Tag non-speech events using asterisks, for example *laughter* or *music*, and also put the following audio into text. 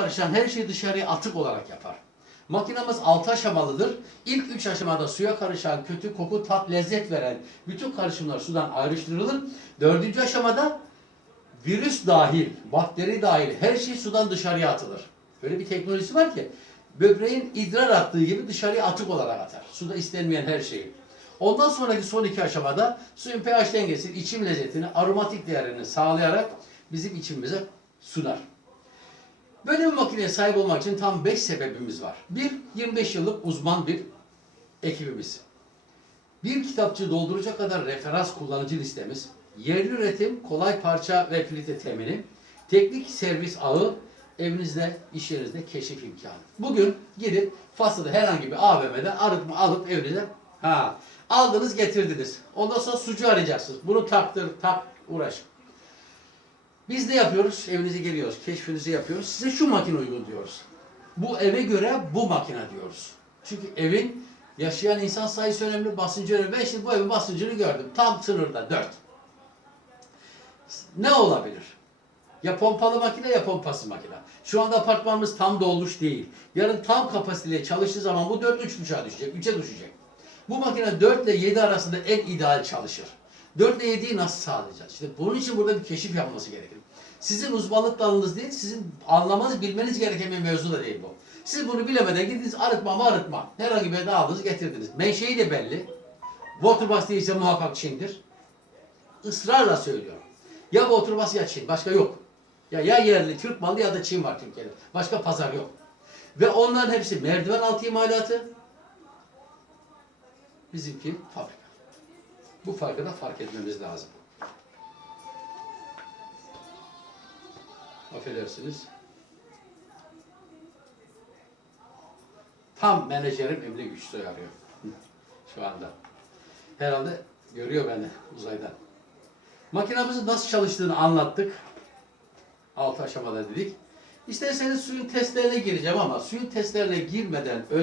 karışan her şeyi dışarıya atık olarak yapar. Makinamız 6 aşamalıdır. İlk 3 aşamada suya karışan kötü koku, tat, lezzet veren bütün karışımlar sudan ayrıştırılır. Dördüncü aşamada virüs dahil, bakteri dahil her şey sudan dışarıya atılır. Böyle bir teknolojisi var ki böbreğin idrar attığı gibi dışarıya atık olarak atar. Suda istenmeyen her şeyi. Ondan sonraki son iki aşamada suyun pH dengesini, içim lezzetini, aromatik değerini sağlayarak bizim içimize sunar. Böyle bir makineye sahip olmak için tam 5 sebebimiz var. Bir, 25 yıllık uzman bir ekibimiz. Bir kitapçı dolduracak kadar referans kullanıcı listemiz, yerli üretim, kolay parça ve filtre temini, teknik servis ağı, evinizde, iş yerinizde keşif imkanı. Bugün gidip Faslı'da herhangi bir AVM'de arıtma alıp evinize ha aldınız getirdiniz. Ondan sonra sucu arayacaksınız. Bunu taktır, tak, uğraş. Biz ne yapıyoruz? Evinize geliyoruz, keşfinizi yapıyoruz. Size şu makine uygun diyoruz. Bu eve göre bu makine diyoruz. Çünkü evin yaşayan insan sayısı önemli, basıncı önemli. Ben şimdi bu evin basıncını gördüm. Tam sınırda 4. Ne olabilir? Ya pompalı makine ya pompasız makine. Şu anda apartmanımız tam dolmuş değil. Yarın tam kapasiteli çalıştığı zaman bu 4 3.5'a düşecek, 3'e düşecek. Bu makine 4 ile 7 arasında en ideal çalışır. 4 ile 7'yi nasıl sağlayacağız? İşte bunun için burada bir keşif yapması gerekir. Sizin uzmanlık dalınız değil, sizin anlamanız, bilmeniz gereken bir mevzu da değil bu. Siz bunu bilemeden gittiniz arıtma mı arıtma. Herhangi bir aldınız getirdiniz. Menşei de belli. Waterbass değilse muhakkak Çin'dir. Israrla söylüyorum. Ya Waterbass ya Çin. Başka yok. Ya, ya yerli Türk malı ya da Çin var Türkiye'de. Başka pazar yok. Ve onların hepsi merdiven altı imalatı. Bizimki fabrika. Bu farkı da fark etmemiz lazım. Affedersiniz. Tam menajerim Emre Güçsoy arıyor. *laughs* Şu anda. Herhalde görüyor beni uzaydan. Makinamızın nasıl çalıştığını anlattık. Altı aşamada dedik. İsterseniz suyun testlerine gireceğim ama suyun testlerine girmeden önce